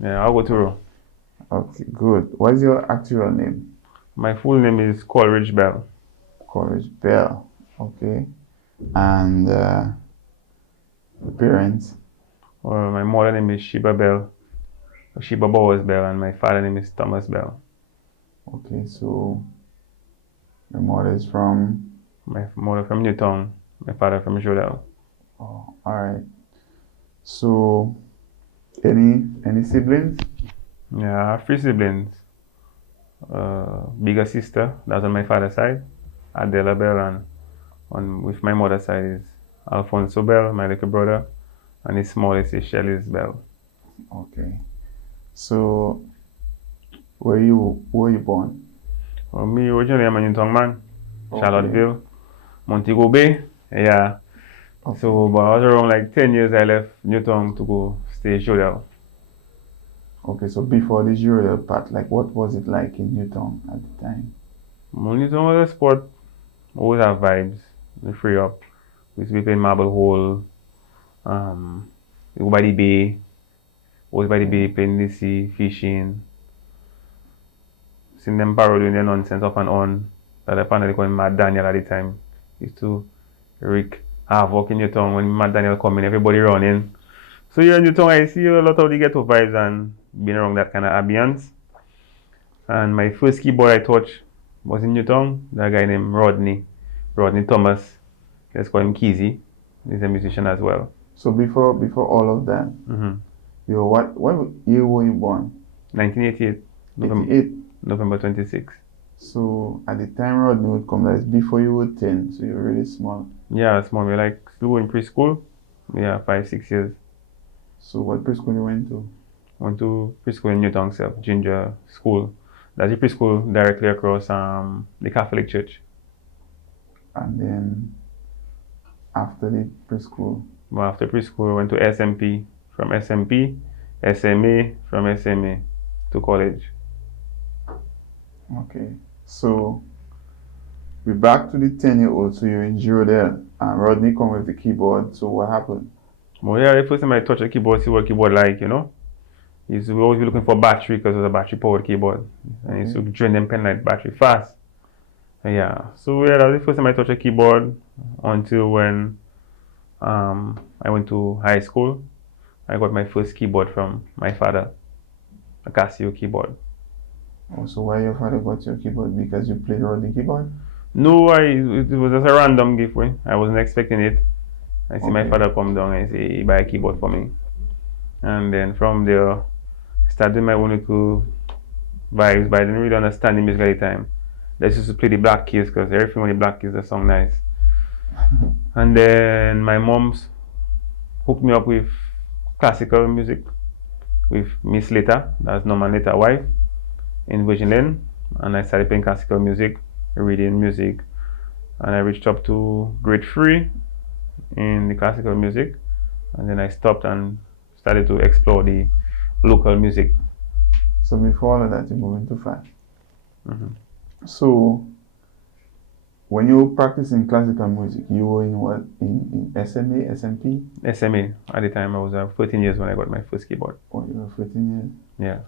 Yeah, Arturo. Okay, good. What is your actual name? My full name is Coleridge Bell. Courage Bell. Okay. And parents? My mother name is Sheba Bell, Sheba Bowers Bell, and my father name is Thomas Bell. Okay, so your mother is from. My mother from Newtown, my father from Jodel. Oh, all right. So any siblings? Yeah, I have three siblings. Bigger sister, that's on my father's side, Adela Bell, and on with my mother's side is Alfonso Bell, my little brother, and his smallest is Shelley's Bell. Okay. So where you born? Me originally I'm a Newtown man, Okay. Charlottesville, Montego Bay. Yeah. Okay. So, but I was around like 10 years I left Newtown to go stay Jodel. Okay, so before the Jurel part, like what was it like in Newtown at the time? Newtown was a sport, always have vibes, we free up. We used to be playing marble hole, um, go by the bay, always by the Okay. bay, playing the sea, fishing. Seeing them parrot doing their nonsense off and on. That apparently they call him Mad Daniel at the time. Used to wreak havoc in your tongue when Mad Daniel come in, everybody running. So here in your tongue I see a lot of the ghetto vibes and being around that kind of ambience. And my first keyboard I touched was in Newtown. That guy named Rodney. Rodney Thomas. Let's call him Keezy. He's a musician as well. So before all of that, Mm-hmm. you what year were you born? 1988, November, 88. November 26. So at the time Rodney would come, that is before you were 10, so you're really small. Yeah, small. We're like still in preschool. Yeah, 5, 6 years. So what preschool you went to? Went to preschool in Newtown, self, Ginger School. That's a preschool directly across the Catholic Church. And then after the preschool. Well, after preschool, I went to SMP. From SMP, SMA, from SMA to college. Okay. So we're back to the 10-year-old, so you're in Giro there, and Rodney come with the keyboard. So what happened? Well, yeah, the first time I touch a keyboard, see what keyboard like. Used to always be looking for battery because it was a battery powered keyboard. And I used to Okay. drain them pen like battery fast. Yeah. So yeah, that was the first time I touched a keyboard until when I went to high school. I got my first keyboard from my father, a Casio keyboard. Also, why your father got your keyboard? Because you played Rodney keyboard? No, it was just a random gift. I wasn't expecting it. I see my Okay. father come down and say, he buy a keyboard for me. And then from there, started my own little vibes, but I didn't really understand the music at the time. I just used to play the black keys because everything on the black keys, the song nice. And then my mom's hooked me up with classical music with Miss Lita, that's Norman Lita's wife, in Virgin Lane. And I started playing classical music, reading music. And I reached up to grade 3 in the classical music. And then I stopped and started to explore the local music. So before all of that, you moved into fast. Mhm. So when you were practicing classical music, you were in what? In SMA, SMP? SMA, at the time I was 13 years when I got my first keyboard. Or you were 14 years? Yeah.